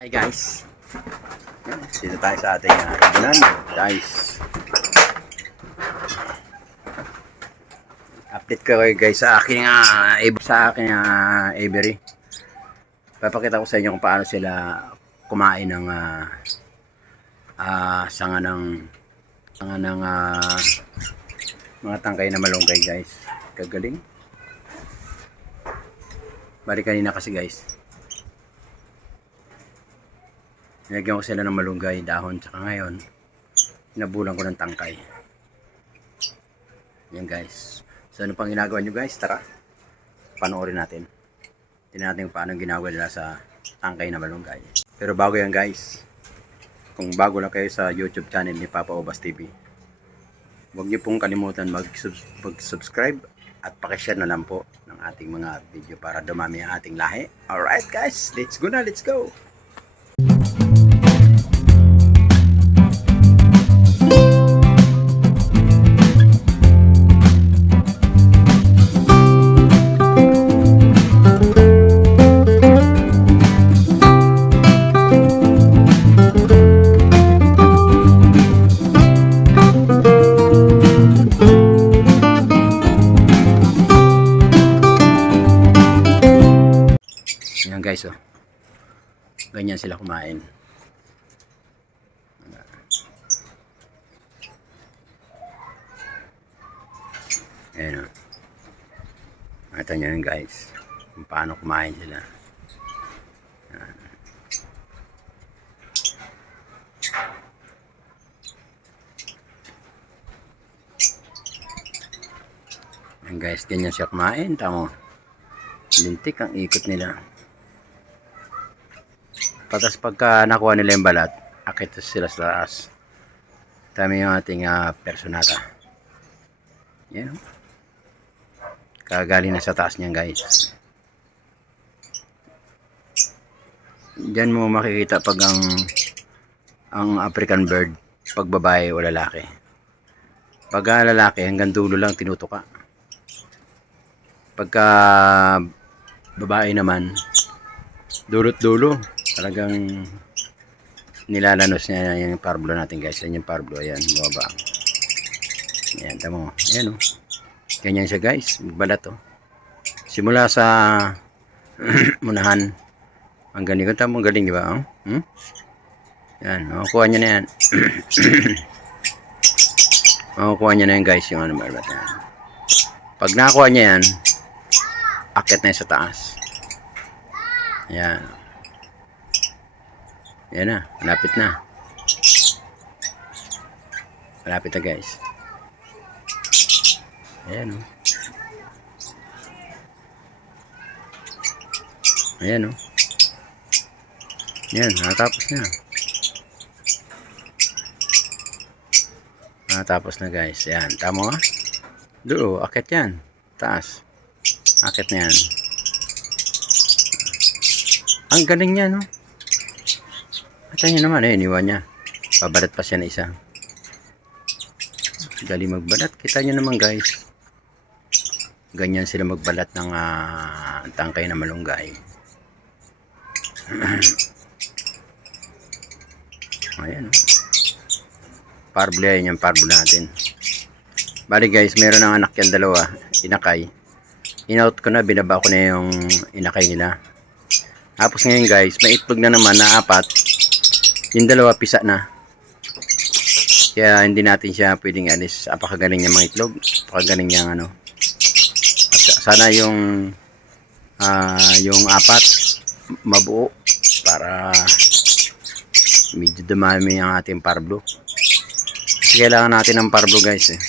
Hi guys, dito tayo sa ating ibunan guys. Update ko kayo guys sa aking aviary. Papakita ko sa inyo kung paano sila kumain ng sanga ng mga tangkay na malunggay guys. Kagaling. Bali kanina kasi guys, nilagyan ko sila ng malunggay, dahon, tsaka ngayon nabulan ko ng tangkay. Yan guys. So ano pang ginagawa nyo guys? Tara, panoorin natin. Tingnan natin paano ginagawa nila sa tangkay na malunggay. Pero bago yan guys, kung bago lang kayo sa YouTube channel ni Papa Obas TV, huwag nyo pong kalimutan mag-subscribe at pakishare na lang po ng ating mga video para dumami ang ating lahi. Alright guys, let's go na, let's go! Ayan guys, oh. Ganyan sila kumain. Ayan, oh. Nakita nyo yun guys, kung paano kumain sila. Ayan. Ayan guys, ganyan siya kumain. Tama, lintik ang ikot nila. Patas pagka nakuha nila yung balat, akit sila sa taas. Tama yung ating personata. Yan. Kagaling na sa taas niyan guys. Diyan mo makikita pag ang African bird, pag babae o lalaki. Pag lalaki, hanggang dulo lang tinutuka. Pagka babae naman, dulot dulo. Talagang nilalanos niya yung parblo natin guys. Yan yung parblo. Ayan, baba. Ayan, tamo. Ayan o. Ganyan siya guys. Magbalat o. Simula sa munahan. Ang galing ko. Tamo, ang galing diba? Oh? Yan. Makukuha niya na yan. Makukuha niya na yan guys. Yung ano barbat na yan. Pag nakakuha niya yan, akit na yan sa taas. Ayan. Yan na, malapit na. Malapit na guys. Ayan o. Ayan o. Yan, natapos na. Natapos na guys. Ayan, tama. Doon, akit yan. Taas. Akit na yan. Ang galing niya, no? At nyo naman, iniwan niya. Pabalat pa siya na isa. Galing magbalat. Kita nyo naman guys. Ganyan sila magbalat ng tangkay na malunggay. Ayan. Parblo yan yung parblo natin. Bali guys, meron ng anak yan dalawa. Inakay. Inout ko na, binaba ko na yung inakay nila. Tapos ngayon guys, may itlog na naman na 4. Yung dalawa pisa na. Kaya hindi natin siya pwedeng alis. Apakagaling niya mga itlog. Apakagaling niya ano. Sana yung 4 mabuo para medyo dumami ang ating parblo. Kasi kailangan natin ng parblo guys eh.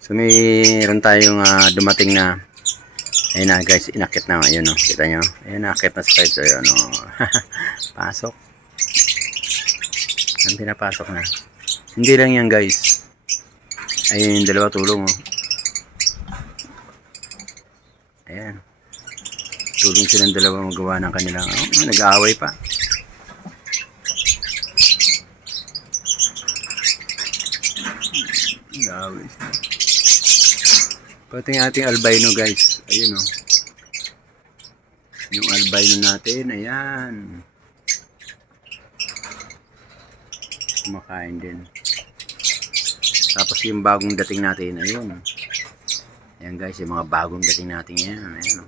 So mayroon tayong dumating na. Ayun na guys, inakit na. Ayun o, kita nyo. Ayun, nakakit na sa side. So, ayun o. Pasok. Ang pinapasok na. Hindi lang yan guys. Ayun yung dalawa tulong o. Ayan. Tulong silang dalawa magawa ng kanilang nag-aaway pa. Nag-aaway sila. Pati yung ating albino guys. Ayun o. Yung albino natin, ayan. Kumakain din. Tapos yung bagong dating natin, ayun. Ayan guys, yung mga bagong dating natin yan. Ayan.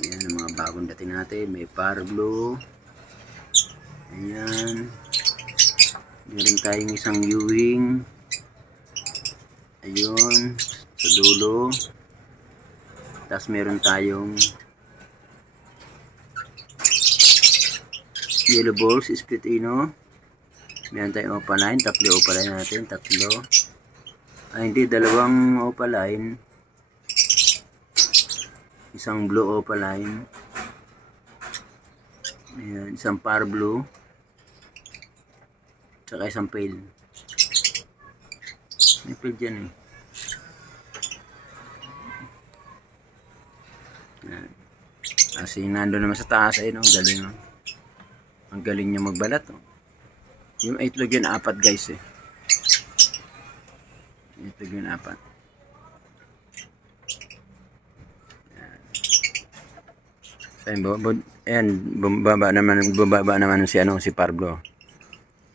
Ayan ang mga bagong dating natin. May Parblo. Ayan. Meron tayong isang Ewing. Ayun. Sa dulo. Tapos meron tayong Yellow Balls, Split Ino. Meron tayong Opaline. Tatlo Opaline natin. Tatlo. Ay hindi, dalawang Opaline. Isang Blue Opaline. Ayan, isang Parblo. Tsaka isang Pale. May Pale dyan eh. Kasi nandun naman sa taas ay no, galing no. Ang galing niya magbalat no. Yung itlog yun 4 guys eh. Itlog yun 4. Ayan, bumaba naman si si Parblo.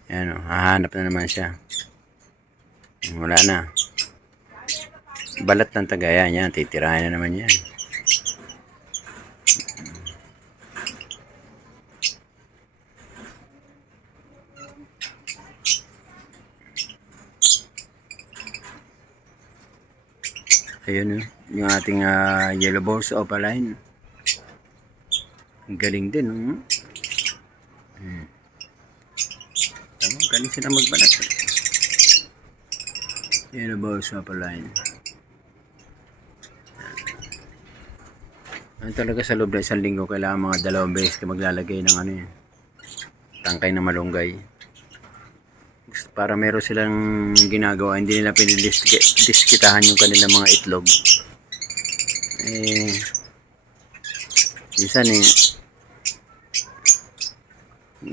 Ayan o, hahanap na naman siya. Wala na. Balat ng tagayan yan, titirahin na naman yan. Ayun yung ating Yellow Balls Opaline. Ang galing din. Tama, galing sila magbalat. Yellow Balls Opaline. Ano talaga sa loob na isang linggo kailangan mga 2 beses ka maglalagay ng tangkay na malunggay. Para meron silang ginagawa, hindi nila pinidiskitahan yung kanilang mga itlog. Minsan yung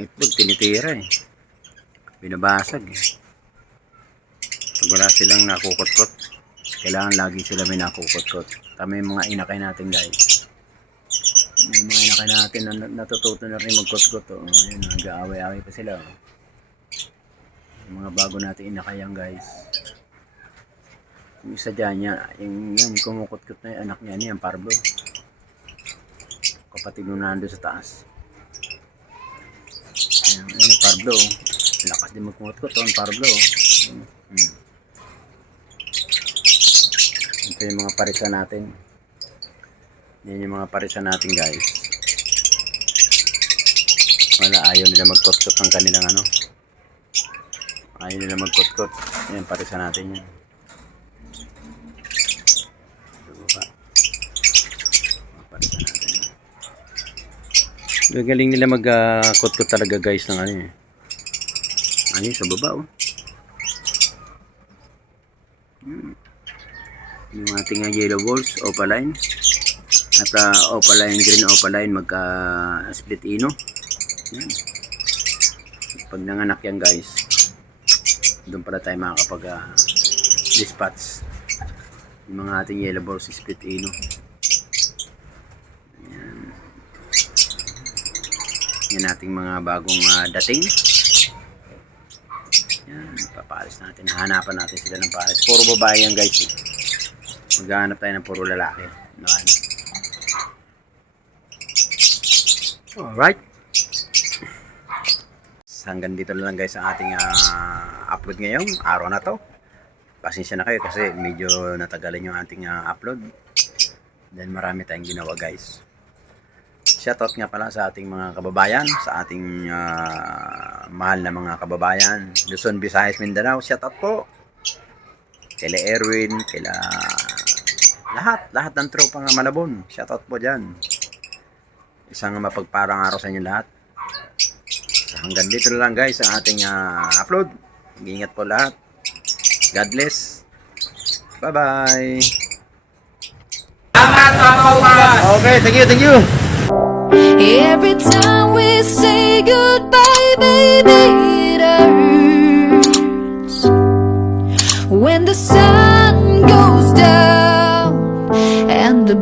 itlog tinitira binabasag pag wala silang nakukot-kot, kailangan lagi sila may nakukot-kot. Tama yung mga inakay natin guys, yung mga inakay natin na natututo na rin magkot-kot. Ayun, nag-aaway-aaway pa sila. Yung mga bago natin inakayan guys, yung isa dyan yung kumukot-kot na yung anak niya, yung Parblo, kapatid nung nando sa taas. Ayun yung Parblo, lakas din magkumot-kot ang Parblo. Ito yung mga parisa natin. Yan yung mga parisa natin guys. Wala, ayaw nila magkot-kot ng kanilang ayaw nila magkot-kot. Yan, parisa natin yan. Parisa natin. Gagaling nila mag-kot-kot talaga guys ng ayun sa baba yung ating Yellow Balls Opaline at Opaline, Green Opaline magka Split Ino. Yan. Pag nanganak yan guys, doon pala tayo makakapag dispatch yung mga ating Yellow Balls Split Ino. Yan. Yan ating mga bagong dating. Yan, papalis natin, hahanapan natin sila ng pares. Puro babae yan guys. Maghahanap tayo ng puro lalaki. Alright, hanggang dito na lang guys ang ating upload ngayong araw na to. Pasensya na kayo kasi medyo natagalan yung ating upload dahil marami tayong ginawa guys. Shoutout nga pala sa ating mga kababayan, sa ating mahal na mga kababayan Luzon, Visayas, Mindanao. Shoutout po kila Erwin, kila lahat ng tropa ng Malabon. Shoutout po dyan. Isang mapagparang araw sa inyo lahat. So, hanggang dito na lang guys ang ating upload. Ingat po lahat. God bless. Bye bye. Okay, thank you. Every time we say goodbye, baby, it hurts. When the sun goes down and the